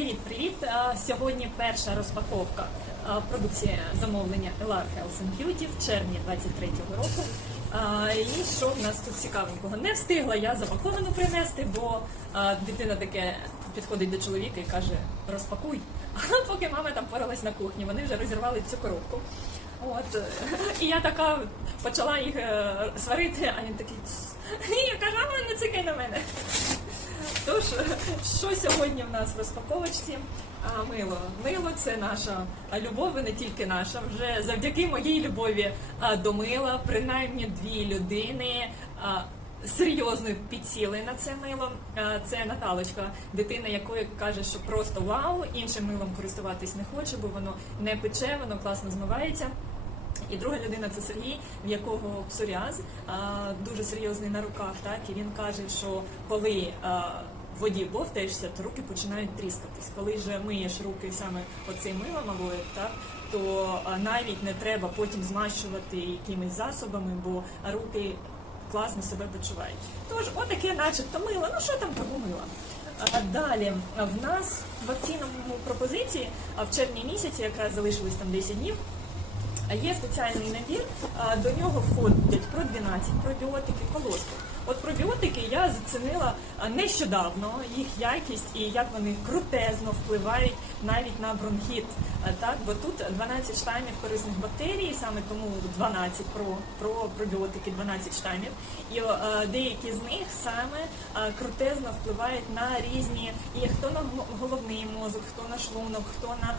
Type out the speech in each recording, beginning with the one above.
Привіт-привіт! Сьогодні перша розпаковка а, продукції замовлення LR Health and Beauty в червні 23-го року. І що в нас тут цікавенького? Не встигла я запаковану принести, бо дитина таке підходить до чоловіка і каже: розпакуй. А поки мама там поралась на кухні, вони вже розірвали цю коробку. От і я така почала їх е, сварити, а він такий і я кажу, «Мама, не цикай на мене. Тож, що сьогодні в нас в розпаковочці? Мило. Мило це наша любов, і не тільки наша. Вже завдяки моїй любові до мила, принаймні дві людини. Серйозно підсіли на це мило. Це Наталочка, дитина, якої каже, що просто вау, іншим милом користуватись не хоче, бо воно не пече, воно класно змивається. І друга людина це Сергій, в якого псоріаз дуже серйозний на руках. Так і він каже, що коли в воді бовтаєшся, то руки починають тріскатись. Коли ж миєш руки саме оцим милом алоє, так то навіть не треба потім змащувати якимись засобами, бо руки класно себе почувають. Тож, отаке, начебто, мило. Ну що там того мила? Далі в нас в акційному пропозиції а в червні місяці якраз залишилось там 10 днів. Є спеціальний набір, до нього входять про 12 пробіотики, колоску. От пробіотики я зацінила нещодавно їх якість і як вони крутезно впливають навіть на бронхіт. Так, бо тут 12 штамів корисних бактерій, саме тому 12 про, про пробіотики, 12 штамів. І деякі з них саме крутезно впливають на різні, і хто на головний мозок, хто на шлунок, хто на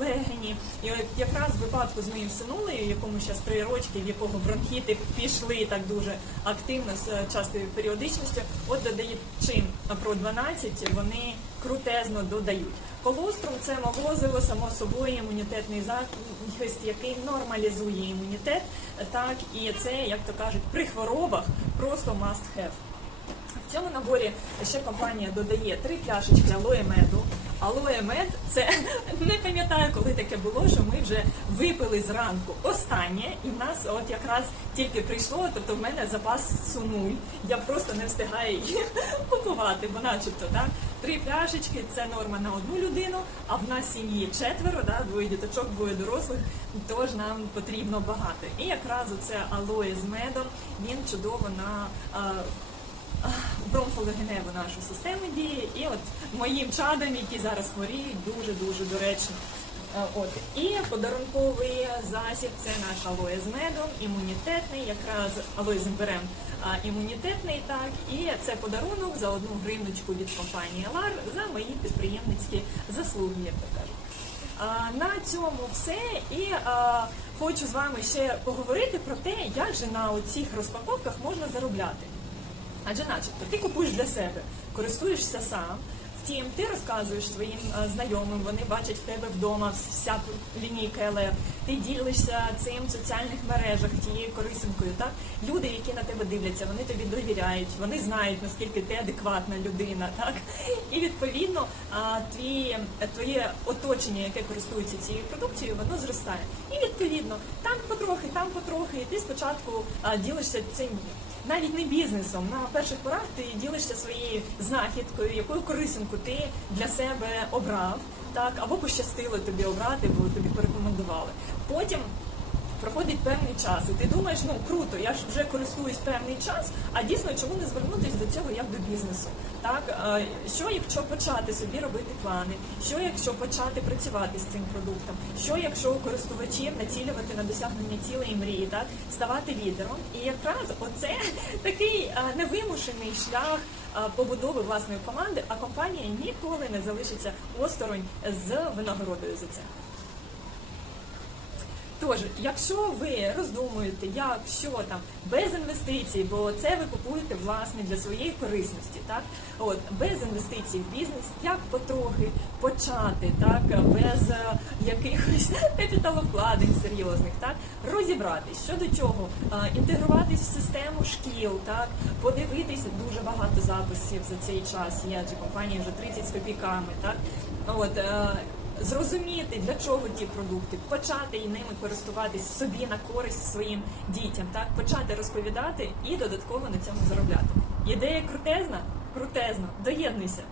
легені. І от якраз в випадку з моїм синулею, якому зараз три рочки, в якого бронхіти пішли так дуже активно е, частою періодичністю, от додаючи про 12, вони крутезно додають. Колострум це мовозиво, само собою імунітетний захист, який нормалізує імунітет. Так і це, як то кажуть, при хворобах просто must have. В цьому наборі ще компанія додає три пляшечки алоє меду. Алоє мед це не пам'ятаю, коли таке було, що ми вже випили зранку останнє, і в нас от якраз тільки прийшло, тобто в мене запас нуль. Я просто не встигаю її купувати, бо начебто так. Три пляшечки це норма на одну людину, а в нас сім'ї четверо, да, двоє діточок, двоє дорослих, тож нам потрібно багато. І якраз оце алоє з медом, він чудово на. Бронхолегеневу нашу систему діє, і от моїм чадам, які зараз хворіють, дуже дуже доречно. Е, От і подарунковий засіб це наш алоє з медом, імунітетний, якраз алоє з імбирем імунітетний, так і це подарунок за одну гривночку від компанії Лар за мої підприємницькі заслуги, як то кажуть. На цьому все. І а, хочу з вами ще поговорити про те, як же на оцих розпаковках можна заробляти. Адже начебто ти купуєш для себе, користуєшся сам. Втім, ти розказуєш своїм е, знайомим, вони бачать в тебе вдома вся лінійка ЛР. Ти ділишся цим в соціальних мережах тією корисинкою. Так люди, які на тебе дивляться, вони тобі довіряють, вони знають наскільки ти адекватна людина. Так і відповідно а, твій, твоє оточення, яке користується цією продукцією, воно зростає. І відповідно там потрохи, там потрохи. І ти спочатку ділишся цим навіть не бізнесом. На перших порах ти ділишся своєю знахідкою, якою корисинку ти для себе обрав, так або пощастило тобі обрати, бо тобі порекомендували. Потім. Проходить певний час, і ти думаєш, ну круто, я ж вже користуюсь певний час, а дійсно чому не звернутися до цього як до бізнесу? Так е, що якщо почати собі робити плани, що якщо почати працювати з цим продуктом, що якщо користувачів націлювати на досягнення цілої мрії, так ставати лідером, і якраз оце такий е, невимушений шлях е, побудови власної команди, а компанія ніколи не залишиться осторонь з винагородою за це. Тож, якщо ви роздумуєте, як що там без інвестицій, бо це ви купуєте власне для своєї корисності, так от без інвестицій в бізнес, як потрохи почати, так без е, якихось капіталовкладень серйозних, так розібратись що до чого, е, інтегруватись в систему шкіл, так подивитись дуже багато записів за цей час. Є адже компанії вже 30 з копійками, так от. е, зрозуміти, для чого ті продукти, почати і ними користуватись собі на користь своїм дітям, так почати розповідати і додатково на цьому заробляти. Ідея крутезна, крутезна, доєднуйся.